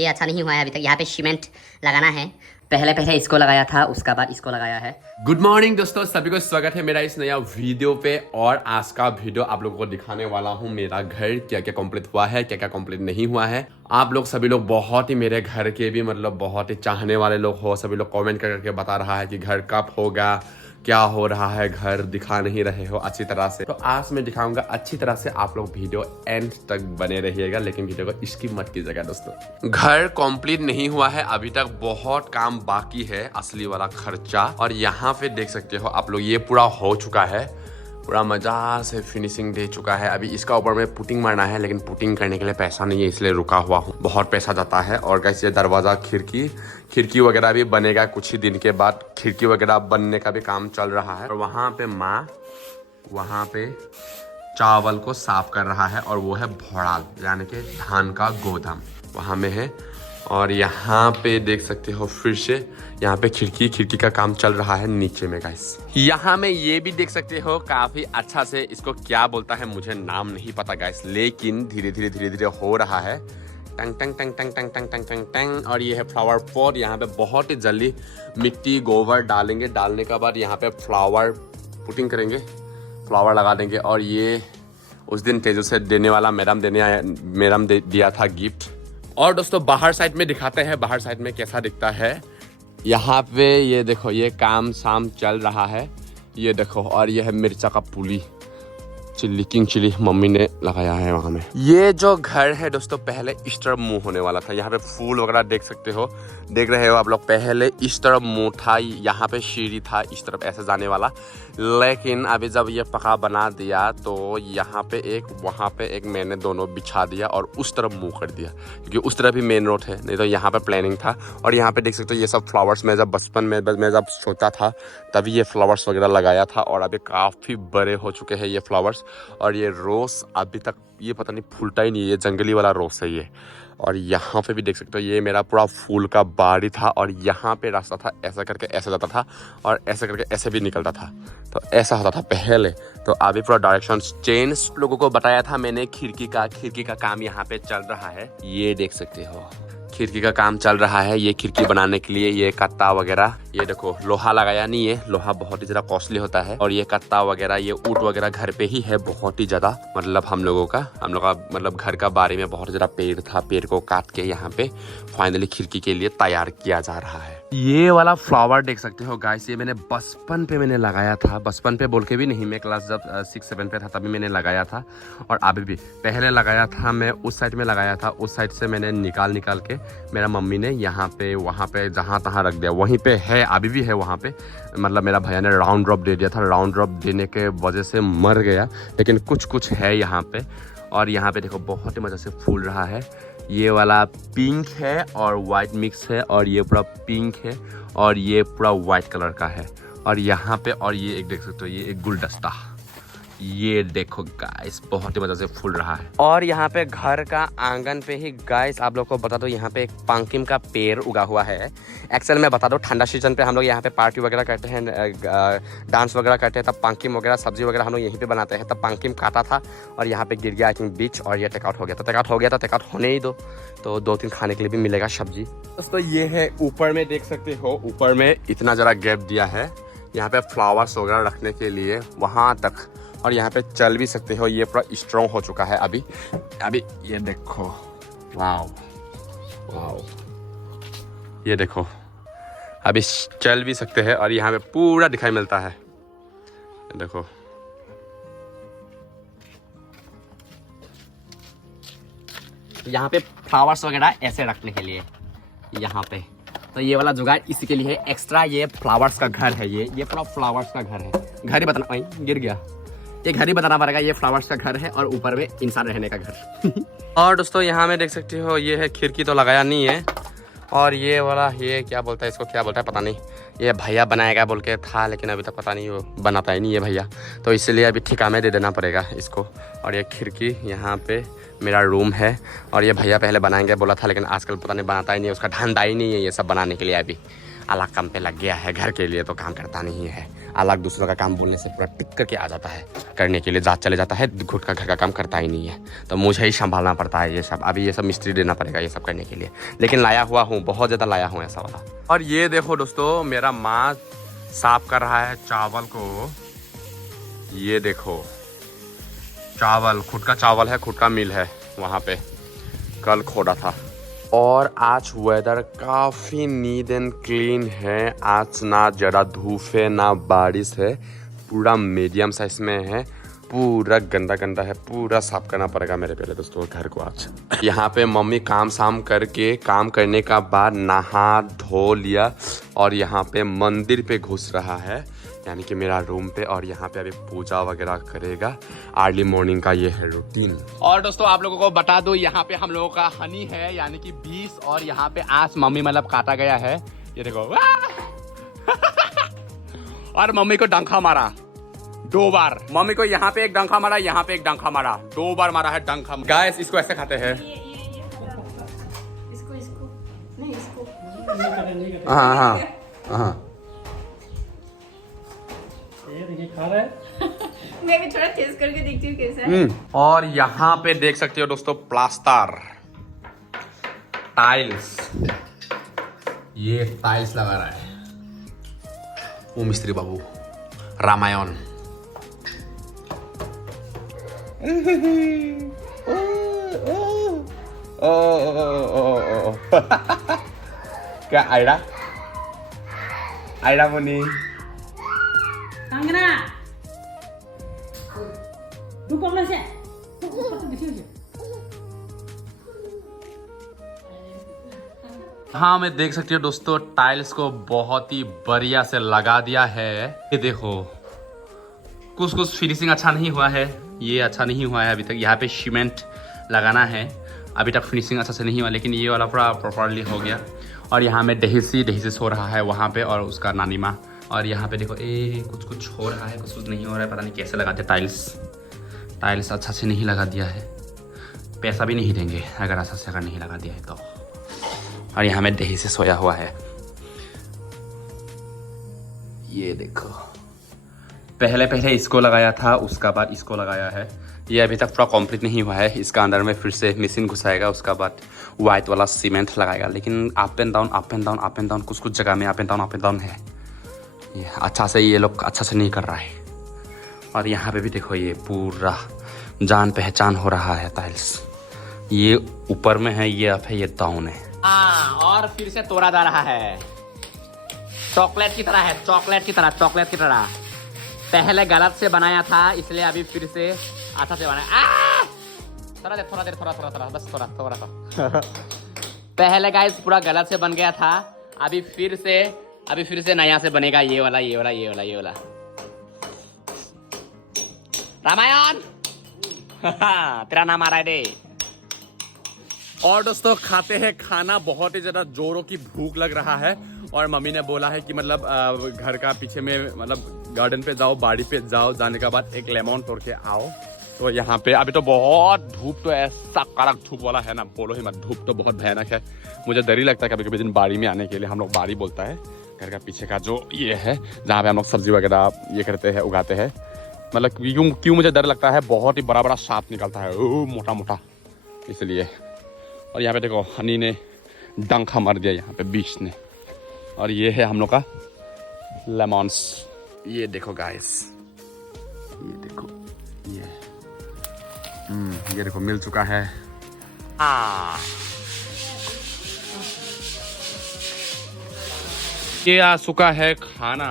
ये अच्छा नहीं हुआ है अभी तक। यहाँ पे सीमेंट लगाना है। पहले पहले इसको लगाया था, उसका बाद इसको लगाया है। गुड मॉर्निंग दोस्तों, सभी को स्वागत है मेरा इस नया वीडियो पे। और आज का वीडियो आप लोगों को दिखाने वाला हूँ मेरा घर क्या क्या कंप्लीट हुआ है, क्या क्या कंप्लीट नहीं हुआ है। आप लोग सभी लोग बहुत ही मेरे घर के भी मतलब बहुत ही चाहने वाले लोग हो। सभी लोग कमेंट करके बता रहा है कि घर कब होगा, क्या हो रहा है, घर दिखा नहीं रहे हो अच्छी तरह से। तो आज मैं दिखाऊंगा अच्छी तरह से। आप लोग वीडियो एंड तक बने रहिएगा, लेकिन वीडियो को स्किप मत कीजिएगा दोस्तों। घर कंप्लीट नहीं हुआ है अभी तक, बहुत काम बाकी है, असली वाला खर्चा। और यहाँ पे देख सकते हो आप लोग, ये पूरा हो चुका है, पूरा मजा से फिनिशिंग दे चुका है। अभी इसका ऊपर में पुटिंग मारना है, लेकिन पुटिंग करने के लिए पैसा नहीं है, इसलिए रुका हुआ हूँ। बहुत पैसा जाता है। और गाइस ये दरवाजा, खिड़की वगैरह भी बनेगा कुछ ही दिन के बाद। खिड़की वगैरह बनने का भी काम चल रहा है। और वहाँ पे माँ वहाँ पे चावल को साफ कर रहा है, और वो है भोड़ाल यानी कि धान का गोदाम वहाँ में है। और यहाँ पे देख सकते हो फिर से यहाँ पे खिड़की का काम चल रहा है नीचे में गाइस। यहाँ में ये भी देख सकते हो काफी अच्छा से, इसको क्या बोलता है मुझे नाम नहीं पता गाइस, लेकिन धीरे धीरे हो रहा है। टंग टंग टंग टंग टंग टंग टंग टंग टंग। और ये है फ्लावर पॉट। यहाँ पे बहुत ही जल्दी मिट्टी गोबर डालेंगे। डालने के बाद यहाँ पे फ्लावर पुटिंग करेंगे, फ्लावर लगा देंगे। और ये उस दिन तेजू से देने वाला मैडम दिया था गिफ्ट। और दोस्तों बाहर साइड में दिखाते हैं, बाहर साइड में कैसा दिखता है। यहाँ पे ये देखो, ये काम शाम चल रहा है, ये देखो। और ये है मिर्चा का पुली, किंग चिली मम्मी ने लगाया है वहाँ में। ये जो घर है दोस्तों, पहले इस तरफ मुंह होने वाला था। यहाँ पे फूल वगैरह देख सकते हो, देख रहे हो आप लोग। पहले इस तरफ मुंह था, यहाँ पे सीढ़ी था इस तरफ ऐसे जाने वाला। लेकिन अभी जब ये पका बना दिया तो यहाँ पे एक, वहाँ पे एक मैंने दोनों बिछा दिया और उस तरफ मुंह कर दिया, क्योंकि उस तरफ भी मेन रोड है, नहीं तो यहाँ पे प्लानिंग था। और यहाँ पे देख सकते हो ये सब फ्लावर्स, में जब बचपन में मैं जब सोचा था तभी ये फ्लावर्स वगैरह लगाया था। और अभी काफ़ी बड़े हो चुके हैं ये फ्लावर्स। और ये रोज अभी तक ये पता नहीं फूलता ही नहीं, ये जंगली वाला रोज है ये। और यहाँ पे भी देख सकते हो ये मेरा पूरा फूल का बाड़ी था। और यहाँ पे रास्ता था, ऐसा करके ऐसे जाता था और ऐसे करके ऐसे भी निकलता था। तो ऐसा होता था पहले। तो अभी पूरा डायरेक्शन चेंज। लोगों को बताया था मैंने खिड़की का काम यहाँ पे चल रहा है। ये देख सकते हो खिड़की का काम चल रहा है। ये खिड़की बनाने के लिए ये कत्ता वगैरह, ये देखो लोहा लगाया नहीं है, लोहा बहुत ही ज़्यादा कॉस्टली होता है। और ये कत्ता वगैरह, ये ऊँट वगैरह घर पे ही है बहुत ही ज़्यादा। मतलब हम लोग का मतलब घर का बारे में बहुत ज़्यादा पेड़ था, पेड़ को काट के यहाँ पे फाइनली खिड़की के लिए तैयार किया जा रहा है। ये वाला फ्लावर देख सकते हो गाइस, ये मैंने बचपन पे मैंने लगाया था। बचपन पे बोल के भी नहीं, मैं क्लास जब 6-7 पे था तभी मैंने लगाया था। और अभी भी पहले लगाया था मैं, उस साइड में लगाया था, उस साइड से मैंने निकाल के मेरा मम्मी ने यहाँ पे वहाँ पे जहाँ तहाँ रख दिया। वहीं पे है, अभी भी है वहाँ पे। मतलब मेरा भैया ने राउंड ड्रॉप दे दिया था, राउंड ड्रॉप देने के वजह से मर गया, लेकिन कुछ है यहाँ पे। और यहाँ पे देखो बहुत ही मज़े से फूल रहा है। ये वाला पिंक है और वाइट मिक्स है, और ये पूरा पिंक है और ये पूरा वाइट कलर का है। और यहाँ पे और ये एक देख सकते हो, ये एक गुलदस्ता, ये देखो गाइस बहुत ही मजा से फूल रहा है। और यहाँ पे घर का आंगन पे ही गाइस आप लोग को बता दो, यहाँ पे एक पंकिम का पेड़ उगा हुआ है। एक्चुअल में बता दो, ठंडा सीजन पे हम लोग यहाँ पे पार्टी वगैरह करते हैं, डांस वगैरह करते हैं, तब पंकिम वगैरह सब्जी वगैरह हम लोग यहीं पे बनाते हैं। तब पंकिम काटा था और यहाँ पे गिर गया आई थिंक बीच, और ये टेकआउट हो गया। तो टेकआउट होने ही दो, तो 2-3 खाने के लिए भी मिलेगा सब्जी। दोस्तों ये है ऊपर में देख सकते हो, ऊपर में इतना ज़रा गैप दिया है यहाँ पे फ्लावर्स वगैरह रखने के लिए वहाँ तक। और यहाँ पे चल भी सकते हो, ये पूरा स्ट्रॉन्ग हो चुका है अभी। ये देखो, वाओ, ये देखो अभी चल भी सकते हैं। और यहाँ पे पूरा दिखाई मिलता है, देखो। यहाँ पे फ्लावर्स वगैरह ऐसे रखने के लिए यहाँ पे, तो ये वाला जुगाड़ इसी के लिए है एक्स्ट्रा। ये फ्लावर्स का घर है, ये पूरा फ्लावर्स का घर है। घर ही बताना, गिर गया, ये घर ही बताना पड़ेगा। ये फ्लावर्स का घर है और ऊपर में इंसान रहने का घर। और दोस्तों यहाँ में देख सकते हो, ये है खिड़की तो लगाया नहीं है। और ये वाला, ये क्या बोलता है, इसको क्या बोलता है पता नहीं, ये भैया बनाएगा बोल के था, लेकिन अभी तक पता नहीं वो बनाता ही नहीं है भैया, तो इसलिए अभी ठेका में दे देना पड़ेगा इसको। और ये खिड़की, यहाँ पे मेरा रूम है। और ये भैया पहले बनाएंगे बोला था, लेकिन आजकल पता नहीं बनाता ही नहीं, उसका धंधा ही नहीं है ये सब बनाने के लिए। अलग काम पे लग गया है, घर के लिए तो काम करता नहीं है। अलग दूसरों का काम बोलने से पूरा टिक करके आ जाता है, करने के लिए जात चले जाता है, घुट का घर का काम करता ही नहीं है। तो मुझे ही संभालना पड़ता है ये सब। अभी ये सब मिस्त्री देना पड़ेगा ये सब करने के लिए, लेकिन लाया हुआ हूँ, बहुत ज़्यादा लाया हूँ ऐसा वाला। और ये देखो दोस्तों, मेरा माँ साफ कर रहा है चावल को। ये देखो चावल, खुद का चावल है, खुद का मिल है वहाँ पे, कल खोदा था। और आज वेदर काफ़ी नीट एंड क्लीन है। आज ना ज़्यादा धूप है ना बारिश है, पूरा मीडियम साइज में है। पूरा गंदा गंदा है, पूरा साफ करना पड़ेगा मेरे पहले दोस्तों घर को आज। यहाँ पे मम्मी काम शाम करके, काम करने का बाद नहा धो लिया और यहाँ पे मंदिर पे घुस रहा है, यानी कि मेरा रूम पे। और यहाँ पे अभी पूजा वगैरह करेगा। अर्ली मॉर्निंग का ये है रूटीन। और दोस्तों आप लोगों को बता दो, यहाँ पे हम लोगों का हनी है, यानी कि 20। और यहाँ पे आज मम्मी मतलब काटा गया है, ये देखो। और मम्मी को डंखा मारा 2 बार। मम्मी को यहाँ पे एक डंखा मारा, यहाँ पे एक डंखा मारा, 2 बार मारा है डंखा। गाइस इसको ऐसे खाते हैं। हाँ हाँ हाँ, खा रहा है। मैं भी थोड़ा टेस्ट करके देखती हूँ कैसा है। और यहाँ पे देख सकते हो दोस्तों प्लास्टर, टाइल्स। ये टाइल्स लगा रहा है वो मिस्त्री बाबू, रामायण। क्या आयरा आयरा मुनी Anggra. Dukung lah sih. हाँ मैं देख सकती हूँ दोस्तों, टाइल्स को बहुत ही बढ़िया से लगा दिया है। ये देखो कुछ कुछ फिनिशिंग अच्छा नहीं हुआ है, ये अच्छा नहीं हुआ है अभी तक। यहाँ पे सीमेंट लगाना है, अभी तक फिनिशिंग अच्छा से नहीं हुआ, लेकिन ये वाला पूरा प्रॉपरली हो गया। और यहाँ में दहीसी सो रहा है वहाँ पे, और उसका नानी माँ। और यहाँ पे देखो कुछ कुछ हो रहा है, कुछ कुछ नहीं हो रहा है, पता नहीं कैसे लगाते। टाइल्स अच्छा से नहीं लगा दिया है, पैसा भी नहीं देंगे अगर अच्छा से अगर नहीं लगा दिया है तो। और यहाँ में दही से सोया हुआ है, ये देखो। पहले इसको लगाया था, उसका बाद इसको लगाया है। ये अभी तक पूरा कंप्लीट नहीं हुआ है, इसका अंदर में फिर से मशीन घुसाएगा, उसका बाद वाइट वाला सीमेंट लगाएगा। लेकिन अप एंड डाउन कुछ कुछ जगह में अप एंड डाउन है। ये अच्छा से ये लोग अच्छा से नहीं कर रहा है। और यहाँ पे भी देखो, ये पूरा जान पहचान हो रहा है टाइल्स। ये ऊपर में है, ये अप है, ये डाउन है। और फिर से तोड़ा जा रहा है, चॉकलेट की तरह है, चॉकलेट की तरह। पहले गलत से बनाया था, इसलिए अभी फिर से अच्छा से बनाया। थोड़ा बस थोड़ा। पहले गाइस पूरा गलत से बन गया था, अभी फिर से नया से बनेगा। ये वाला रामायण। तेरा नाम आ रहा है रे। और दोस्तों खाते हैं खाना, बहुत ही ज्यादा जोरों की भूख लग रहा है। और मम्मी ने बोला है कि मतलब घर का पीछे में मतलब गार्डन पे जाओ, बाड़ी पे जाओ, जाने के बाद एक लेमन तोड़ के आओ। तो यहाँ पे अभी तो बहुत धूप, तो ऐसा कड़क धूप वाला है ना, बोलो ही मत। धूप तो बहुत भयानक है, मुझे डर ही लगता है कभी कभी दिन बाड़ी में आने के लिए। हम लोग बाड़ी बोलता है घर का पीछे का जो ये है, जहाँ पे हम लोग सब्जी वगैरह ये करते हैं, उगाते हैं। मतलब क्यों मुझे डर लगता है, बहुत ही बड़ा सांप निकलता है, मोटा, इसलिए। और यहाँ पे देखो हनी ने डंखा मार दिया यहाँ पे बीच ने। और ये है हम लोग का लेमन्स, ये देखो गाइस, ये देखो, ये देखो मिल चुका है। ये आ चुका है खाना।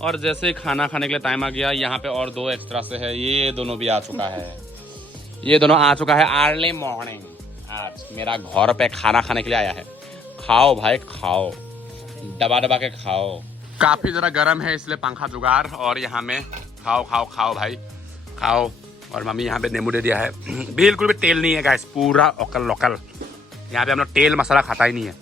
और जैसे खाना खाने के लिए टाइम आ गया, यहाँ पे और 2 एक्स्ट्रा से है, ये दोनों भी आ चुका है। ये दोनों आ चुका है अर्ली मॉर्निंग। आज मेरा घर पे खाना खाने के लिए आया है। खाओ भाई खाओ, दबा के खाओ। काफी जरा गर्म है इसलिए पंखा जुगाड़। और यहाँ में खाओ भाई खाओ। और मम्मी यहाँ पे नींबू दे दिया है। बिल्कुल भी तेल नहीं है गाइस, पूरा लोकल। यहाँ पे हम लोग तेल मसाला खाता ही नहीं है।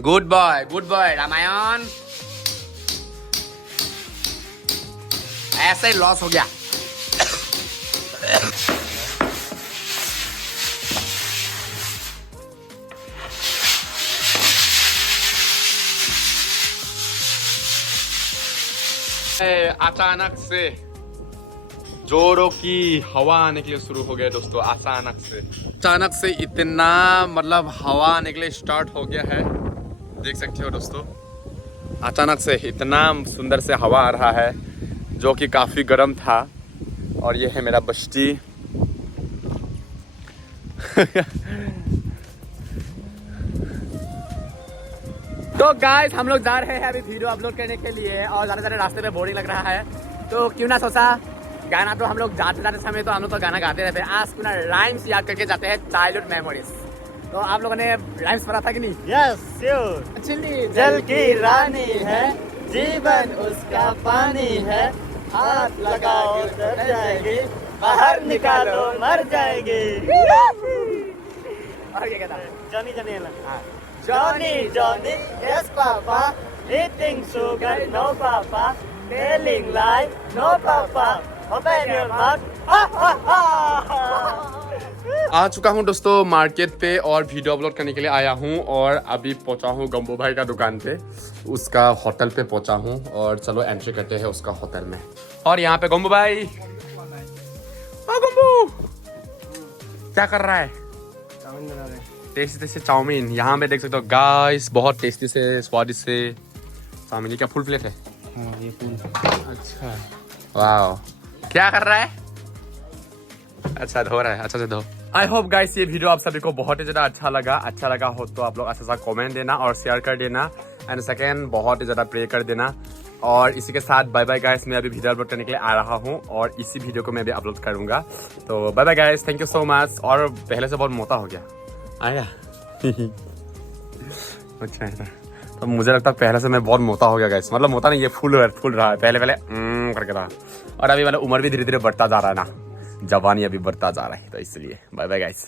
Good boy Ramayan. ऐसे ही लॉस हो गया। अचानक से जोरों की हवा आने के लिए शुरू हो गया दोस्तों। अचानक से इतना मतलब हवा आने के लिए स्टार्ट हो गया है, देख सकते हो दोस्तों। अचानक से इतना सुंदर से हवा आ रहा है जो कि काफी गर्म था। और ये है मेरा बस्ती। तो गाइस हम लोग जा रहे हैं अभी वीडियो अपलोड करने के लिए और ज़्यादा रास्ते में बोरिंग लग रहा है तो क्यों ना सोचा गाना तो हम लोग जाते समय तो हम लोग तो गाना गाते रहते हैं, आज क्यों ना राइम्स याद करके जाते हैं चाइल्डहुड मेमोरीज। तो आप लोगों ने राइम्स पढ़ा था कि नहीं? Yes sure. चिल्ली जल की रानी है, जीवन उसका पानी है, हाथ लगाओ डर जाएगी, बाहर निकालो मर जाएगी। और क्या कहता है? जॉनी जनेला। Johnny Johnny yes papa, eating sugar no papa, telling lie no papa, open your mouth. आ चुका हूँ दोस्तों मार्केट पे और वीडियो अपलोड करने के लिए आया हूँ और अभी पहुँचा हूँ गंबू भाई का दुकान पे, उसका होटल पे पहुँचा हूँ और चलो एंट्री करते हैं उसका होटल में। और यहाँ पे गंबू भाई, गंबू क्या कर रहा है? टेस्टी टेस्टी चाउमीन यहाँ पे देख सकते हो गाइस, बहुत टेस्टी से स्वादिष्ट से चाउमीन। क्या फुल प्लेट है? ये फूल। अच्छा वाह, क्या कर रहा है? अच्छा धो रहा है, अच्छा से धो। आई होप गाइस ये वीडियो आप सभी को बहुत ही ज्यादा अच्छा लगा हो तो आप लोग अच्छा सा कमेंट देना और शेयर कर देना एंड सेकंड बहुत ही ज्यादा प्रे कर देना। और इसी के साथ बाय बाय गाइस, मैं अभी वीडियो अपलोड करने के लिए आ रहा हूँ और इसी वीडियो को मैं अभी अपलोड करूंगा। तो bye bye guys, thank you so much. और पहले से बहुत मोटा हो गया आया। अच्छा है ना, तो मुझे लगता है पहले से मैं बहुत मोटा हो गया गाइस, मतलब मोटा नहीं, ये फुल रहा है, पहले करके रहा। और अभी वाला उम्र भी धीरे धीरे बढ़ता जा रहा है ना, जवानी अभी बढ़ता जा रहा है, तो इसलिए बाय बाय गाइस।